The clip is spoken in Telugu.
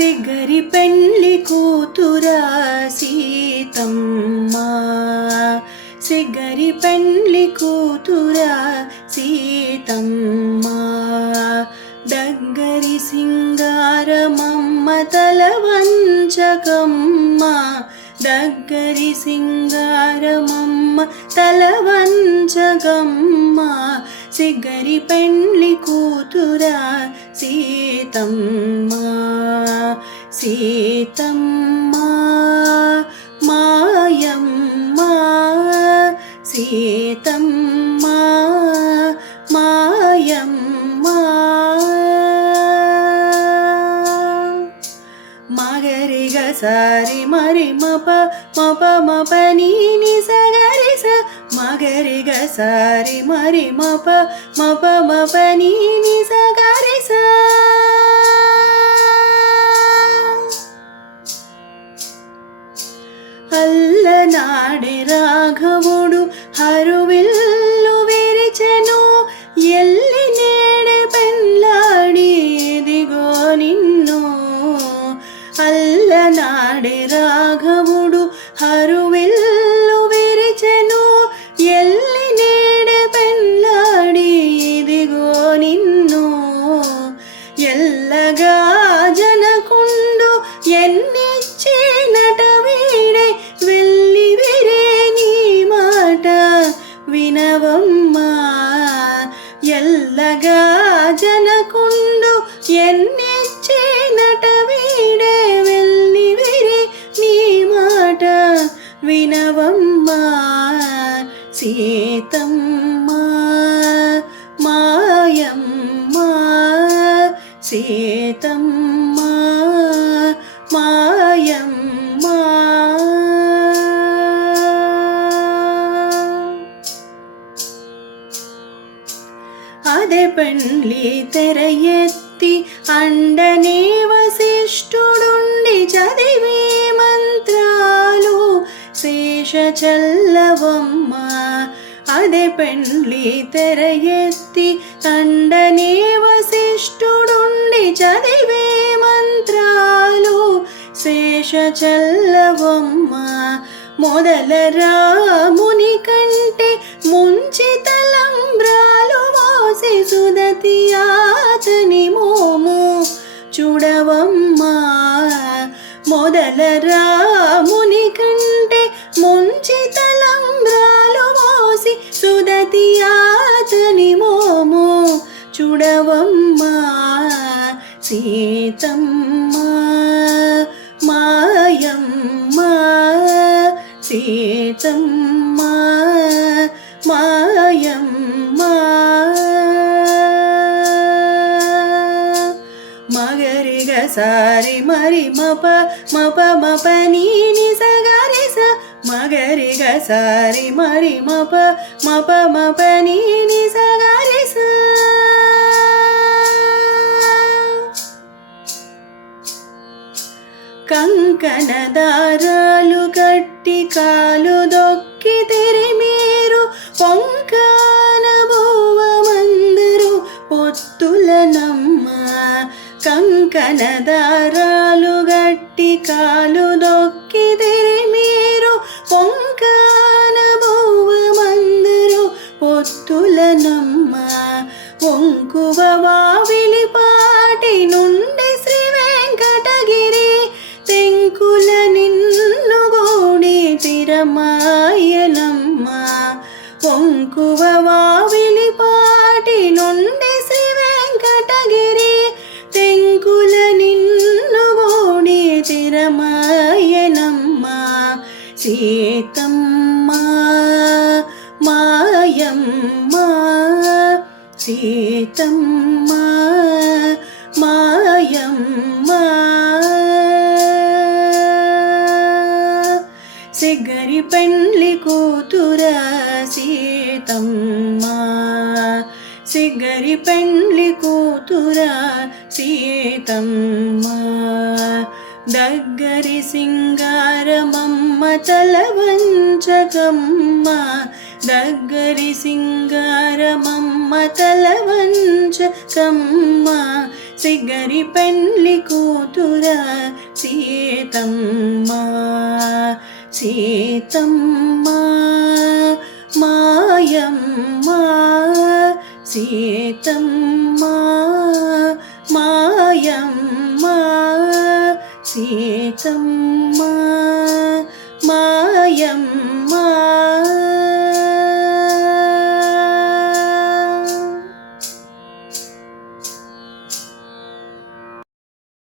సిగ్గరి పెండ్లి కూతురా సీతమ్మ, సిగ్గరి పెండ్లి కూతురా సీతమ్మ. దగ్గరి సింగారమమ్మ తల వంచకమ్మ, దగ్గరి సింగారమమ్మ తల వంచకమ్మ. సిగ్గరి పెండ్లి కూతురా సీతమ్మ, సీతమ్మ మాయమ్మ, సీతమ్మ మాయమ్మ. మగరిగ సారి మరి మప మప మప నీని సగరి స, మగరిగ సారి మరి మప మప మప నీని సగరి స. అల్లనాడి రాఘవుడు హరువిల్లు విరిచెను, ఎల్లి నేడే పెళ్ళాడి దిగో నిన్ను. అల్లనాడి రాఘవుడు హరువిల్లు విరిచెను, ఎల్లి నేడే పెళ్ళాడి దిగో నిన్ను. ఎల్లగా జనకుండు ఎన్నిచ్చినట వీడే, వెళ్ళి విరే నీ మాట వినవమ్మా. ఎల్లగా జనకుండు ఎన్నిచ్చినట వీడే, వెళ్ళి విరే నీ మాట వినవమ్మా. సీతమ్మ మాయమ్మ, సీతమ్మ మాయమ్మ. అదే పెండ్లి తెర ఎత్తి అండనే వశిష్ఠుడుండి చదివి మంత్రాలు శేష చల్లవమ్మ. అదే పెండ్లి తెర ఎత్తి అండనే వశిష్ఠుడుండి చదివే మంత్రాలు శేష చల్లవమ్మ. మొదల రాముని కంటే ముంచి తలంబ్రాలు మోసి సుదతి అతని మోము చూడవమ్మా. మొదల రాముని కంటే ముంచి తలంబ్రాలు మోసి సుదతి అతని మోము చూడవమ్మా. సీతమ్మ మాయమ్మ, సీతమ్మ మాయమ్మ. మగరిగ సారి మరి మప మప మప నీని సగరి స, మగరిగ సారి మరి మప మప మప నీని సగరి స. కంకణ దారాలు కట్టి కాలు దొక్కి తెరిమీరు, పొంకాన బోవమందరు పొత్తుల నమ్మ. కంకణ దారాలు గట్టి కాలు దొక్కి తెరిమీరు, పొంకాన బోవమందరు పొత్తుల నమ్మ. వంకువ వావిలి పాటి నుండి శ్రీ వెంకటగిరి, తెంకుల నిన్ను గోడి తిరమాయనమ్మ. వంకువ వావిలి పాటి నుండి శ్రీ వెంకటగిరి, తెంకుల నిన్ను గోడి తిరమాయనమ్మ. సీతమ్మ మాయమ్మ, సీతమ్మ మాయమ్మ. సిగ్గరి పెండ్లి కూతురా సీతమ్మ, సిగ్గరి పెండ్లి కూతురా సీతమ్మ. దగ్గరి సింగారమమ్మ తల వంచకమ్మ, దగ్గరి సింగారమమ్మ తల వంచకమ్మ. సిగ్గరి పెండ్లి కూతుర సీతమ్మ సీతమ్మ మాయమ్మ సీతమ్మ మాయమ్మ సీతమ్మ